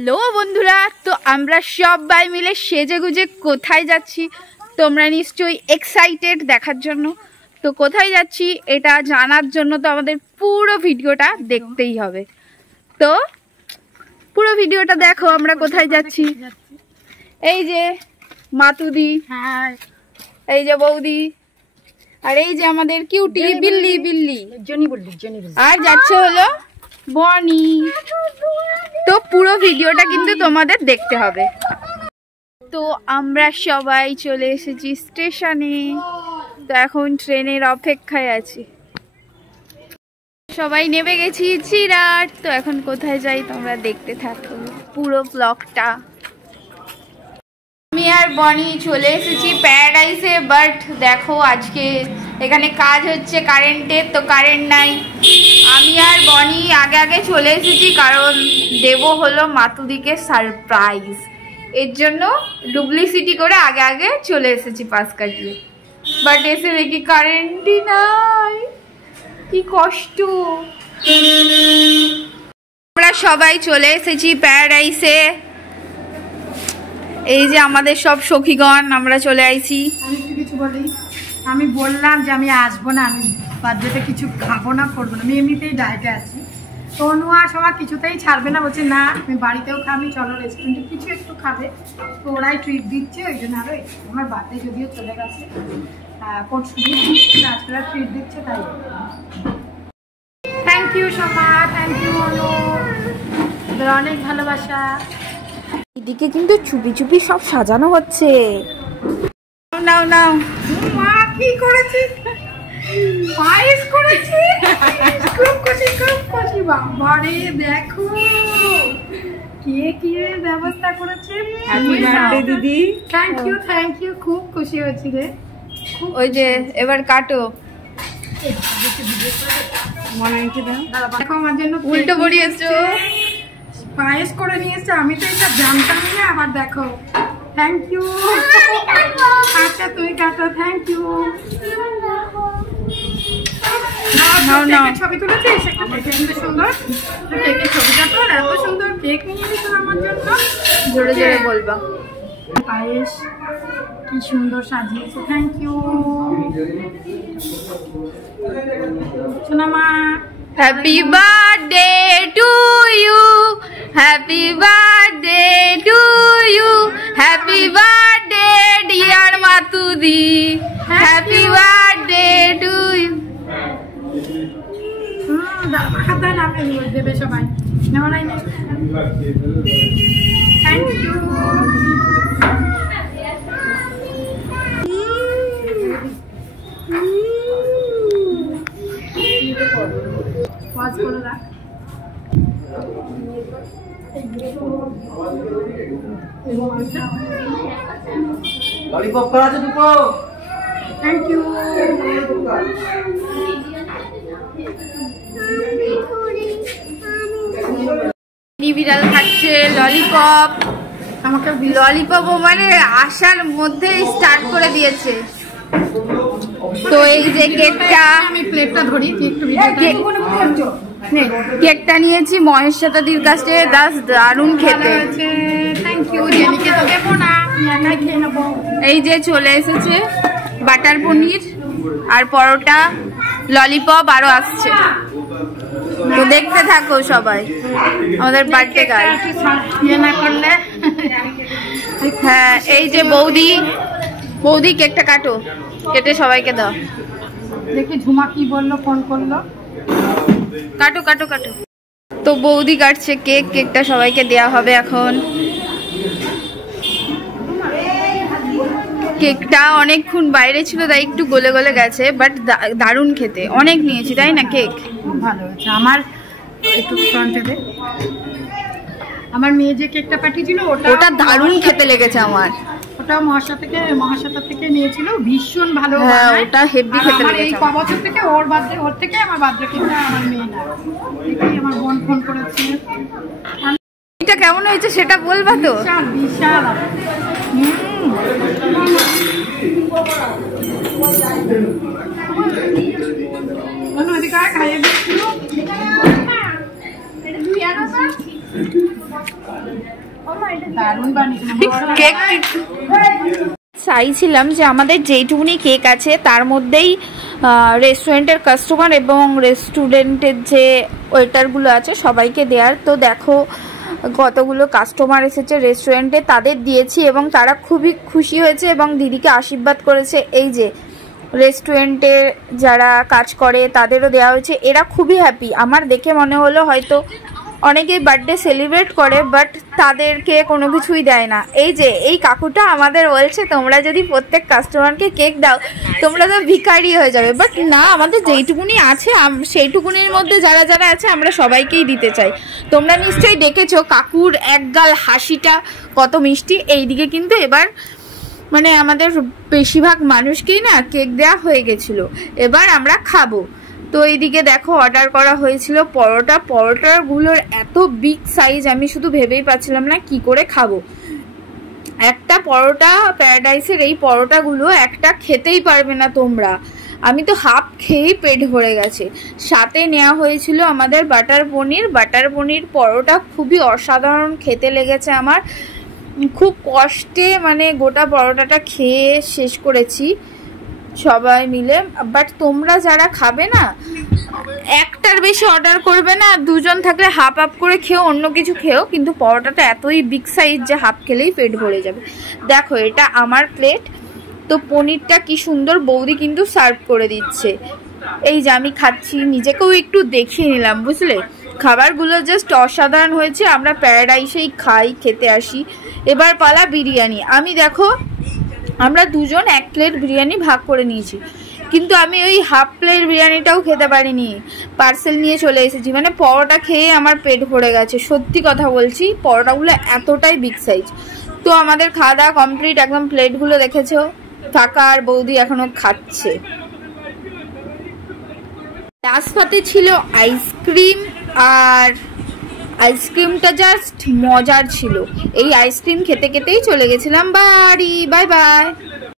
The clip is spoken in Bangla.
হ্যালো বন্ধুরা, তো আমরা সবাই মিলে সেজেগুজে কোথায় যাচ্ছি তোমরা নিশ্চয়ই এক্সাইটেড দেখার জন্য। তো কোথায় যাচ্ছি এটা জানার জন্য তো আমাদের পুরো ভিডিওটা দেখতেই হবে। তো পুরো ভিডিওটা দেখো আমরা কোথায় যাচ্ছি। এই যে মাতুদি, এই যে বৌদি, আর এই যে আমাদের কিউটি বিল্লি বিল্লি, আর যাচ্ছে হলো বনি। তো পুরো ভিডিওটা কিন্তু তোমাদের দেখতে হবে। তো আমরা সবাই চলে এসেছি স্টেশনে। তো এখন ট্রেনের অপেক্ষায় আছি। সবাই নেমে গেছি চিরাট। তো এখন কোথায় যাই তোমরা দেখতে থাকো পুরো ব্লগটা। আমি আর বনি চলে এসেছি প্যারাডাইসে, বাট দেখো আজকে এখানে কাজ হচ্ছে কারেন্টের, তো কারেন্ট নাই। আমি আর বনি আগে আগে চলে এসেছি কারণ দেব হলো মাতুদিকে সারপ্রাইজ, এর জন্য ডুপ্লিসিটি করে আগে আগে চলে এসেছি পাশ কাটিয়ে। বাট এসে দেখি কারেন্টই নাই, কি কষ্ট। আমরা সবাই চলে এসেছি প্যারাডাইসে। এই যে আমাদের সব সখীগণ, আমরা চলে আইছি। কিছু বলি, আমি বললাম যে আমি আসবো না, আমি বার্থডেতে কিছু খাবো না, করবো না, আমি এমনিতেই ডায়েটে আছি। তো অনুয়া সবার কিছুতেই ছাড়বে না, বলছে না আমি বাড়িতেও খাবি, চলো রেস্টুরেন্টে কিছু একটু খাবে। তো ওরাই ট্রিট দিচ্ছে, ওই জন্য আরো আমার বার্থডে যদিও চলে গেছে, আজকে ট্রিট দিচ্ছে, তাই thank you Soma, thank you Anu, অনেক ভালোবাসা। এদিকে কিন্তু চুপি চুপি সব সাজানো হচ্ছে। নাও নাও, মা কি করেছি, পায়েস করেছি, খুব খুশি খুব খুশি। বাবারে দেখো কে কি ব্যবস্থা করেছে। হ্যাপি বার্থডে দিদি। থ্যাংক ইউ, খুব খুশি হয়েছি রে। ওই যে এবার কাটো, দেখো আমার জন্য উল্টো পড়িয়েছো, পায়েস করে নিয়ে এসছে, আমি তো এটা জানতাম না। আবার দেখো, থ্যাংক ইউ। আচ্ছা তুমি কাটো, থ্যাংক ইউ। ছবি তুলেছিস সুন্দর, কেকের ছবিটা তো এত সুন্দর, কেক নিয়ে এসেছো আমার জন্য, জোরে জোরে বলবা। পায়েস কি সুন্দর সাজিয়েছে, থ্যাংক ইউ সোনা মা। Happy birthday to you, happy birthday to you, happy birthday dear মাতুদি, হ্যাপি বার্থডে টু ইউ। দেবে সবাই, থ্যাংক ইউ। ললিপপ করা আছে দুটো, থ্যাংক ইউ। বিড়াল খাচ্ছে ললিপপ। আমাকে ললিপপ মানে আসার মধ্যে স্টার্ট করে দিয়েছে। তো এই যে কেকটা, আমি প্লেটটা ধরি, কেকটা নিয়েছি মহেশ্বতাদির কাছে, দারুণ খেতে। Thank you. জেনিকে তো দেবো না, একাই খেয়ে নেবো। এই যে চলে এসেছে বাটার পনির আর পরোটা, ললিপপ আরো আসছে। তো দেখতে থাকো সবাই আমাদের বার্থডে গার্ল। না করলে হ্যাঁ, এই যে বৌদি, বৌদি কেকটা কাটো, কেটে সবাইকে দাও। দেখি ঝুমা কি বললো, ফোন করলো। কাটো কাটো কাটো। তো বৌদি কাটছে কেক, কেকটা সবাইকে দেয়া হবে এখন। কেকটা অনেকক্ষণ বাইরে ছিল তাই একটু গলে গলে গেছে, বাট দারুণ খেতে। অনেক নিয়েছি তাই না কেক, খুব ভালো হয়েছে। আমার একটু ফ্রন্টে দে, আমার মেয়ে যে কেকটা পাঠিয়েছিল ওটা দারুণ খেতে লেগেছে আমার। ওটা মহাশতা থেকে নিয়েছিল, ভীষণ ভালো। হ্যাঁ, ওটা হেভি খেতে লেগেছে। এই ক বছর থেকে ওর থেকে আমার বার্থডে কেকটা আমার মেয়ে না, দেখি আমার বোন ফোন করেছে। এটা কেমন হয়েছে সেটা বলবা তো? বিশাল। খাইয়ে দিচ্ছিল। দারুণ বানিয়েছে কেক চাইছিলাম যে আমাদের যেইটুকুনি কেক আছে তার মধ্যেই রেস্টুরেন্টের কাস্টমার এবং রেস্টুরেন্টের যে ওয়েটারগুলো আছে সবাইকে দেওয়ার। তো দেখো কতগুলো কাস্টমার এসেছে রেস্টুরেন্টে, তাদের দিয়েছি এবং তারা খুবই খুশি হয়েছে এবং দিদিকে আশীর্বাদ করেছে। এই যে রেস্টুরেন্টে যারা কাজ করে তাদেরও দেওয়া হয়েছে, এরা খুবই হ্যাপি। আমার দেখে মনে হলো হয়তো অনেকেই বার্থডে সেলিব্রেট করে বাট তাদেরকে কোনো কিছুই দেয় না। এই যে এই কাকুটা আমাদের বলছে তোমরা যদি প্রত্যেক কাস্টমারকে কেক দাও তোমরা তো ভিখারি হয়ে যাবে, বাট না, আমাদের যেইটুকুনি আছে সেইটুকুনির মধ্যে যারা যারা আছে আমরা সবাইকেই দিতে চাই। তোমরা নিশ্চয়ই দেখেছো কাকুর একগাল হাসিটা কত মিষ্টি। এইদিকে কিন্তু এবার মানে আমাদের বেশিরভাগ মানুষকেই না কেক দেওয়া হয়ে গেছিলো, এবার আমরা খাবো। তো এইদিকে দেখো অর্ডার করা হয়েছিল পরোটাগুলোর এত বিগ সাইজ আমি শুধু ভেবেই পাচ্ছিলাম না কি করে খাবো। একটা পরোটা প্যারাডাইসের এই পরোটাগুলো একটা খেতেই পারবে না তোমরা, আমি তো হাফ খেয়েই পেট ভরে গেছে। সাথে নেওয়া হয়েছিল আমাদের বাটার পনির পরোটা খুবই অসাধারণ খেতে লেগেছে আমার, খুব কষ্টে মানে গোটা পরোটাটা খেয়ে শেষ করেছি সবাই মিলে। বাট তোমরা যারা খাবে না একটার বেশি অর্ডার করবে না, দুজন থাকলে হাফ হাফ করে খেও, অন্য কিছু খেও, কিন্তু পরোটাটা এতই বিগ সাইজ যে হাফ খেলেই পেট ভরে যাবে। দেখো এটা আমার প্লেট, তো পনিরটা কি সুন্দর বৌদি কিন্তু সার্ভ করে দিচ্ছে। এই যে আমি খাচ্ছি, নিজেকেও একটু দেখিয়ে নিলাম বুঝলে। খাবারগুলো জাস্ট অসাধারণ হয়েছে, আমরা প্যারাডাইসেই খেতে আসি। এবার পালা বিরিয়ানি। আমি দেখো আমরা দুজন এক প্লেট বিরিয়ানি ভাগ করে নিয়েছি, কিন্তু আমি ওই হাফ প্লেট বিরিয়ানিটাও খেতে পারিনি, পার্সেল নিয়ে চলে এসেছি। মানে পরোটা খেয়ে আমার পেট ভরে গেছে, সত্যি কথা বলছি, পরোটাগুলো এতটাই বিগ সাইজ। তো আমাদের খাওয়া দাওয়া কমপ্লিট, একদম প্লেটগুলো দেখেছো ফাঁকা, আর বৌদি এখনো খাচ্ছে। রাস্তাতে ছিল আইসক্রিম, আর আইসক্রিমটা জাস্ট মজার ছিল। এই আইসক্রিম খেতে খেতেই চলে গেছিলাম বাড়ি। Bye bye.